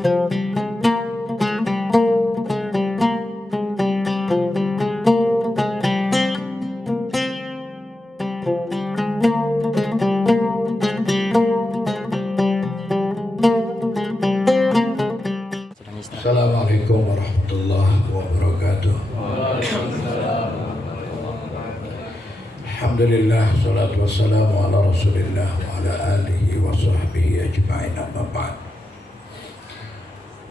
Assalamualaikum warahmatullahi wabarakatuh. Alhamdulillah, salatu wassalamu ala rasulillah wa ala alihi wa sahbihi ajma'in, amma ba'd.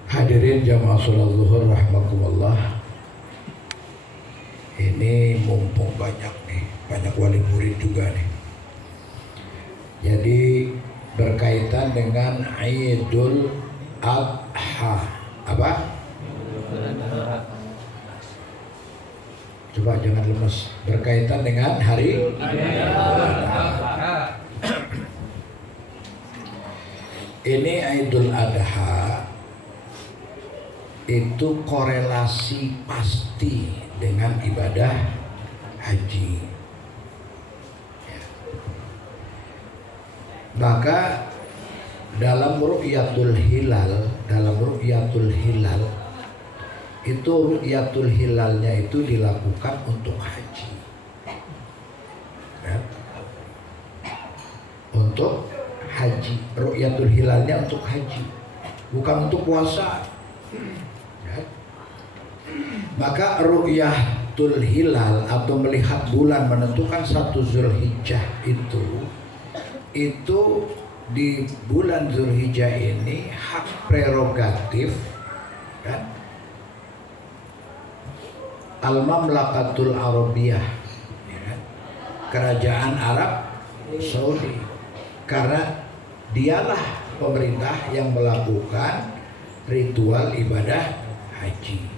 Hadirin jamaah sholat zuhur rahimakumullah. Ini mumpung banyak wali murid juga nih. Jadi berkaitan dengan Idul Adha. Apa? Coba jangan lemes. Berkaitan dengan hari ini Idul Adha itu korelasi pasti dengan ibadah haji. Maka dalam ru'yatul hilal itu ru'yatul hilalnya itu dilakukan untuk haji, ya. Untuk haji, ru'yatul hilalnya untuk haji, bukan untuk puasa, ya. Maka ru'yatul hilal atau melihat bulan menentukan 1 Zulhijjah itu di bulan Zulhijjah ini hak prerogatif, kan, Al-Mamlakatul Arabiyah, ya kan? Kerajaan Arab Saudi, karena dialah pemerintah yang melakukan ritual ibadah haji.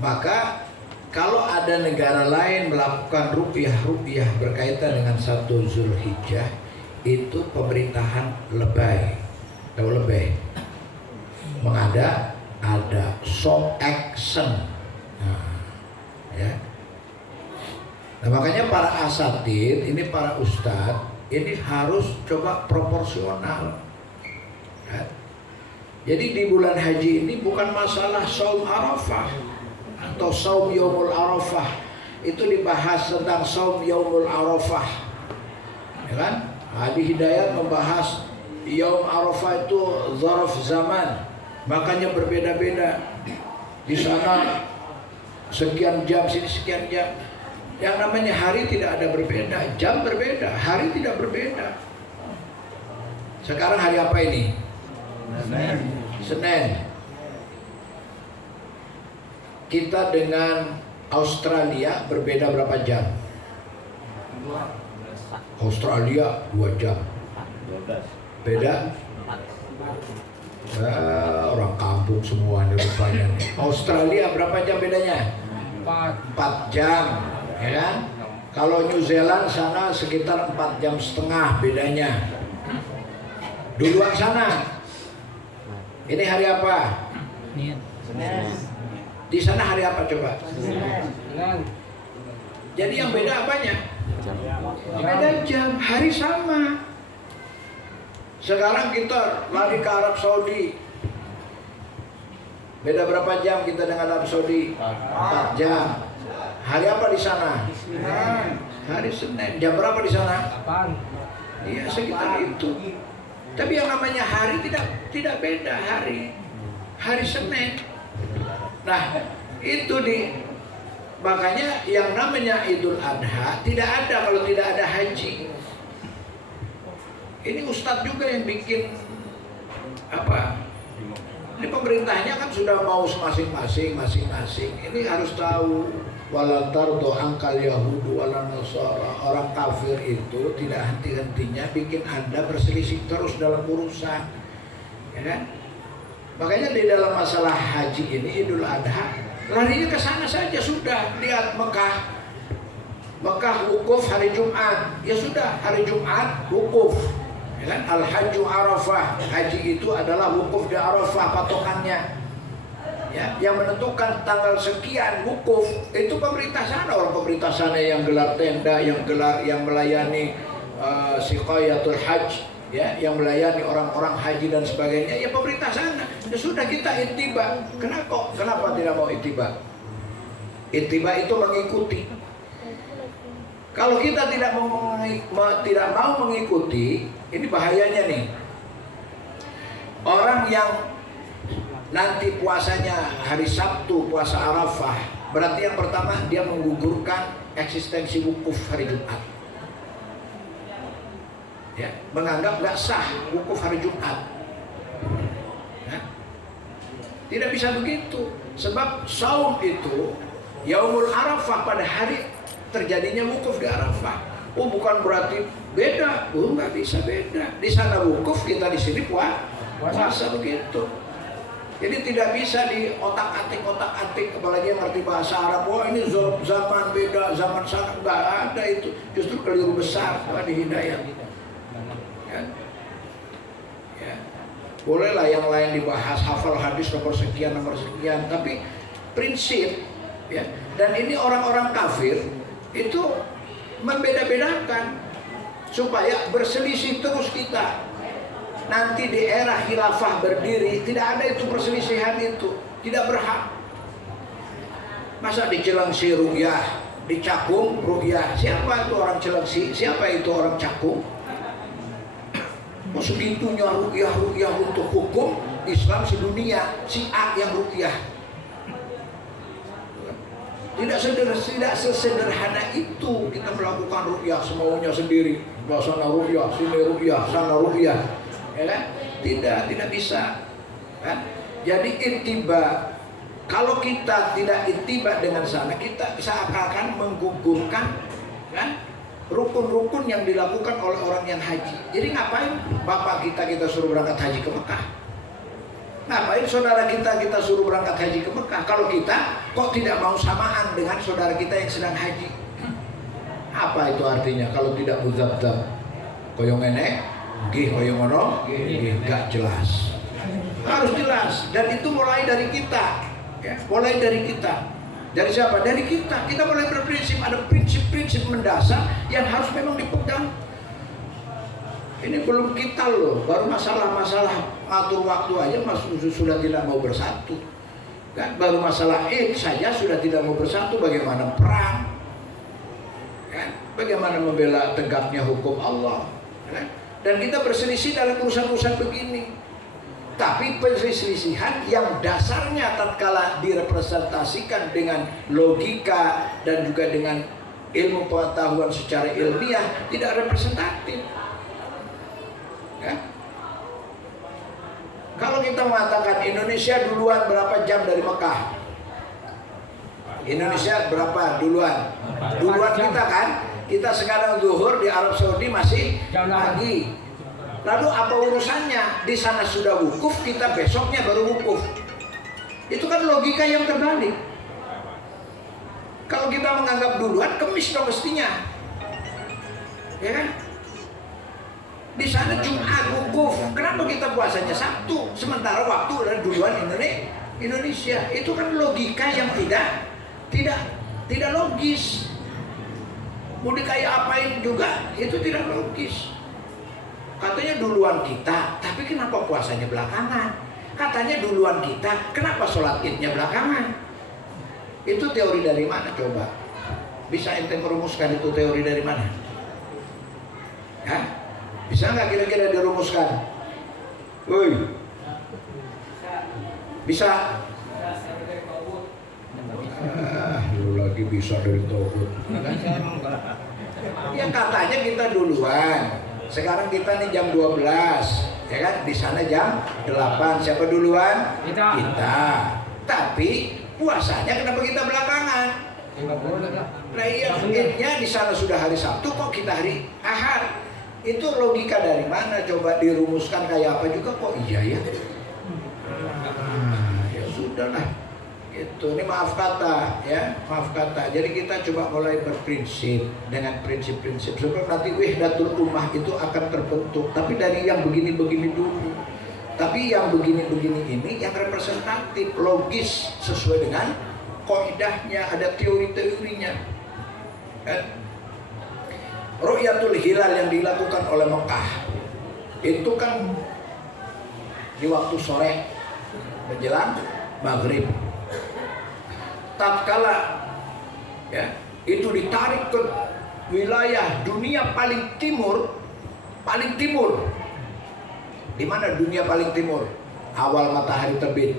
Maka kalau ada negara lain melakukan ru'yah berkaitan dengan 1 Zulhijjah, itu pemerintahan lebay. Tahu lebay? Ada show action. Ya. Nah, makanya para asatid, ini para ustadz, ini harus coba proporsional. Ya. Jadi di bulan haji ini bukan masalah saum Arafah atau saum Yaumul Arafah. Itu dibahas tentang saum Yaumul Arafah. Ya kan? Adi Hidayat membahas Yaum Arafah itu zarf zaman, makanya berbeda-beda. Di sana sekian jam, sini sekian jam. Yang namanya hari tidak ada berbeda, jam berbeda, hari tidak berbeda. Sekarang hari apa ini? Senin. Kita dengan Australia berbeda berapa jam? Australia 2 jam. Beda? Orang kampung semua nih rupanya. Australia berapa jam bedanya? 4 jam, ya kan? Kalau New Zealand sana sekitar 4,5 jam bedanya. Duluan sana. Ini hari apa? Senin. Di sana hari apa coba? Senin. Jadi yang beda apanya? Beda jam, hari sama. Sekarang kita lari ke Arab Saudi. Beda berapa jam kita dengan Arab Saudi? 4 jam. Hari apa di sana? Hari Senin. Jam berapa di sana? Iya, sekitar itu. Tapi yang namanya hari tidak beda hari. Hari Senin. Nah, itu makanya yang namanya Idul Adha tidak ada kalau tidak ada haji. Ini ustadz juga yang bikin apa? Ini pemerintahnya kan sudah mau masing-masing. Ini harus tahu, wala tardu angkal yahudu wala nasara. Orang kafir itu tidak henti-hentinya bikin Anda berselisih terus dalam urusan, ya kan? Makanya di dalam masalah haji ini Idul Adha larinya ke sana saja sudah. Lihat Mekah wukuf hari Jumat, ya sudah hari Jumat wukuf, ya kan? Al-Hajju Arafah, haji itu adalah wukuf di Arafah patokannya, ya. Yang menentukan tanggal sekian wukuf itu pemerintah sana, orang pemerintah sana yang gelar tenda, yang melayani siqayatul hajj, ya, yang melayani orang-orang haji dan sebagainya, ya pemerintah sana. Ya sudah, kita ittiba. Kenapa tidak mau ittiba? Ittiba itu mengikuti. Kalau kita tidak mau mengikuti, ini bahayanya nih. Orang yang nanti puasanya hari Sabtu, puasa Arafah, berarti yang pertama dia menggugurkan eksistensi wukuf hari Jumat. Ya, menganggap nggak sah wukuf hari Jumat. Ya. Tidak bisa begitu, sebab saum itu Yaumul Arafah, pada hari terjadinya wukuf di Arafah. Oh, bukan berarti beda. Oh, nggak bisa beda. Di sana wukuf, kita di sini puasa begitu. Jadi tidak bisa di otak-atik, apalagi yang ngerti bahasa Arab. Wah, ini zaman beda, zaman sana. Nggak ada itu. Justru keliru besar di hidayah. Ya. Ya. Bolehlah yang lain dibahas, hafal hadis nomor sekian, tapi prinsip, ya. Dan ini orang-orang kafir itu membeda-bedakan supaya berselisih terus kita. Nanti di era khilafah berdiri, tidak ada itu perselisihan itu, tidak berhak. Masa di Cilengsi ru'yah, di Cakung ru'yah, siapa itu orang Cilengsi, siapa itu orang Cakung? Segitunya ru'yah untuk hukum Islam sedunia, Syiah yang ru'yah. Tidak sesederhana itu kita melakukan ru'yah semaunya sendiri. Sana ru'yah, sini ru'yah, sana ru'yah. Ya kan? Tidak bisa kan? Jadi ittiba, kalau kita tidak ittiba dengan sana, kita seakan-akan menggugurkan kan rukun-rukun yang dilakukan oleh orang yang haji. Jadi ngapain bapak kita suruh berangkat haji ke Mekah? Ngapain saudara kita suruh berangkat haji ke Mekah kalau kita kok tidak mau samaan dengan saudara kita yang sedang haji? Apa itu artinya kalau tidak muzabzab? Koyong enek gih koyong ono, gak jelas. Harus jelas, dan itu mulai dari kita, ya. Mulai dari kita. Dari siapa? Dari kita. Kita mulai berprinsip, ada prinsip-prinsip mendasar yang harus memang dipegang. Ini belum kita loh, baru masalah-masalah atur waktu aja sudah tidak mau bersatu. Kan baru masalah Id saja sudah tidak mau bersatu, bagaimana perang? Kan? Bagaimana membela tegaknya hukum Allah? Kan? Dan kita berselisih dalam urusan-urusan begini. Tapi perselisihan yang dasarnya tatkala direpresentasikan dengan logika dan juga dengan ilmu pengetahuan secara ilmiah tidak representatif. Ya? Kalau kita mengatakan Indonesia duluan berapa jam dari Mekah? Indonesia berapa duluan? Duluan kita kan? Kita sekarang zuhur, di Arab Saudi masih pagi. Lalu apa urusannya? Di sana sudah wukuf, kita besoknya baru wukuf. Itu kan logika yang terbalik. Kalau kita menganggap duluan, Kemis dong mestinya. Ya kan? Di sana Jumat wukuf. Kenapa kita puasanya Sabtu? Sementara waktu adalah duluan Indonesia. Itu kan logika yang tidak logis. Mau dikaya apain juga itu tidak logis. Katanya duluan kita, tapi kenapa puasanya belakangan? Katanya duluan kita, kenapa sholat idnya belakangan? Itu teori dari mana coba? Bisa ente merumuskan itu teori dari mana? Ya? Bisa nggak kira-kira dirumuskan? Woi, bisa? Dulu lagi bisa dari Tauhud. Ya katanya kita duluan. Sekarang kita nih jam 12, ya kan? Di sana jam 8. Siapa duluan? Kita. Tapi puasanya kenapa kita belakangan? Nah iya, idnya di sana sudah hari Sabtu, kok kita hari Ahad? Itu logika dari mana? Coba dirumuskan kayak apa juga kok iya ya? Ya sudahlah. Itu ini maaf kata ya, maaf kata. Jadi kita coba mulai berprinsip dengan prinsip-prinsip sebab nanti wahdatul ummah itu akan terbentuk. Tapi dari yang begini-begini dulu. Tapi yang begini-begini ini yang representatif, logis sesuai dengan kaidahnya, ada teori-teorinya. Ru'yatul hilal yang dilakukan oleh Mekah Itu kan di waktu sore menjelang maghrib. Tatkala ya itu ditarik ke wilayah dunia paling timur. Di mana dunia paling timur? Awal matahari terbit.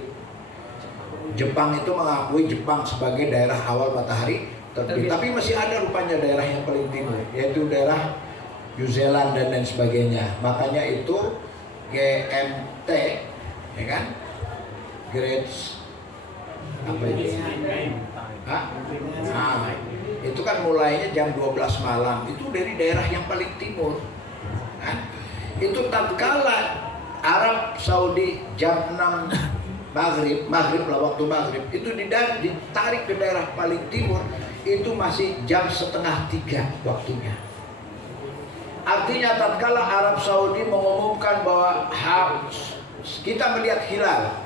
Jepang itu mengakui Jepang sebagai daerah awal matahari terbit. Tapi masih ada rupanya daerah yang paling timur, yaitu daerah New Zealand dan lain sebagainya. Makanya itu GMT, ya kan? Great apa itu? Nah, itu kan mulainya jam 12 malam. Itu dari daerah yang paling timur. Kan? Itu tatkala Arab Saudi jam 6 maghrib lah, waktu maghrib itu ditarik ke daerah paling timur, itu masih jam 2:30 waktunya. Artinya tatkala Arab Saudi mengumumkan bahwa kita melihat hilal,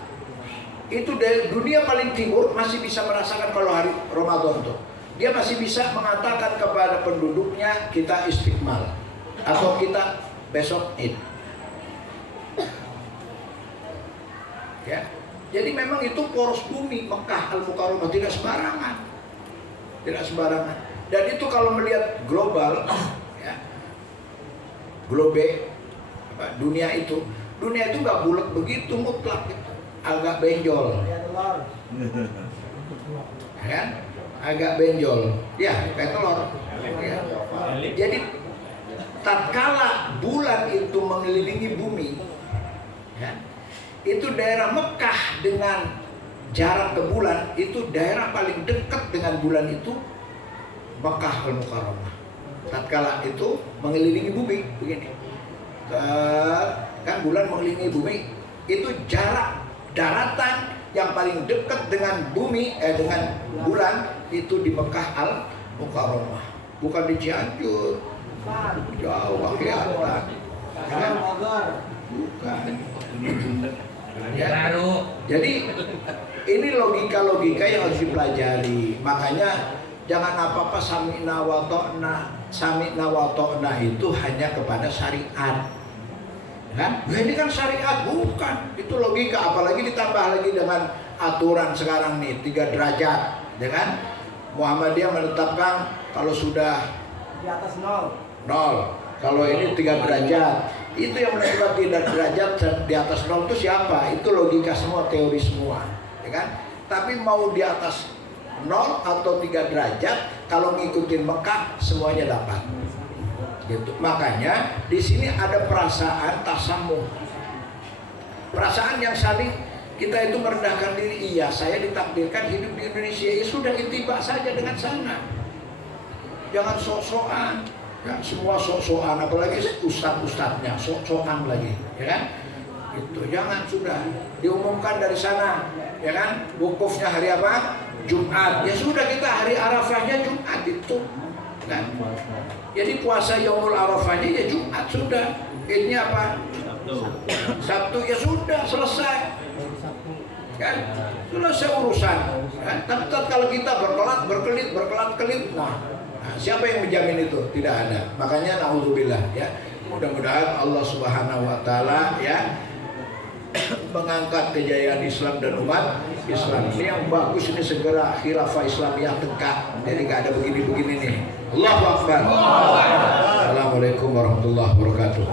itu dari dunia paling timur masih bisa merasakan kalau hari Ramadan tuh. Dia masih bisa mengatakan kepada penduduknya kita istiqmal atau kita besok Id. Ya. Jadi memang itu poros bumi Mekah Al-Mukarramah tidak sembarangan. Dan itu kalau melihat global ya. Dunia itu nggak bulat begitu mutlak, agak benjol. Kan? Agak benjol. Ya, kayak telur. Ya. Jadi tatkala bulan itu mengelilingi bumi, ya, itu daerah Mekah dengan jarak ke bulan, itu daerah paling dekat dengan bulan itu Mekah Al-Mukarramah. Tatkala itu mengelilingi bumi begini, kan bulan mengelilingi bumi, itu jarak daratan yang paling dekat dengan bumi dengan bulan itu di Mekah Al-Mukarramah, bukan di Cianjur. Jauh kelihatan. Bukan. Ya. Jadi ini logika yang harus dipelajari. Makanya jangan apa-apa sami'na wa ta'na itu hanya kepada syariat. Kan? Ini kan syariat, bukan. Itu logika, apalagi ditambah lagi dengan aturan sekarang nih 3 derajat, dengan Muhammadiyah menetapkan kalau sudah di atas 0. Kalau ini 3 derajat, itu yang menentukan 3 derajat di atas 0 itu siapa? Itu logika semua, teori semua, ya kan? Tapi mau di atas 0 atau 3 derajat, kalau ngikutin Mekah semuanya dapat. Gitu. Makanya di sini ada perasaan tasamuh, perasaan yang saling kita itu merendahkan diri. Iya, saya ditakdirkan hidup di Indonesia, ya sudah ittiba saja dengan sana. Jangan sok-sokan. Ya, semua sok-sokan, apalagi ustadz-ustadznya sok-sokan lagi, ya kan? Itu jangan, sudah diumumkan dari sana, ya kan? Wukufnya hari apa? Jumat. Ya sudah, kita hari Arafahnya Jumat itu, kan? Jadi puasa Yaumul Arafahnya ya Jumat sudah. Idnya apa? Sabtu. Ya sudah, selesai. Kan? Selesai urusan. Kan? Tapi kalau kita berkelit, nah, siapa yang menjamin itu? Tidak ada. Makanya naudzubillah ya. Mudah-mudahan Allah Subhanahu wa taala ya mengangkat kejayaan Islam dan umat Islam. Ini yang bagus, ini segera khilafah Islamiyah tegak. Jadi nggak ada begini-begini nih. Allahu Akbar. Assalamualaikum warahmatullahi wabarakatuh.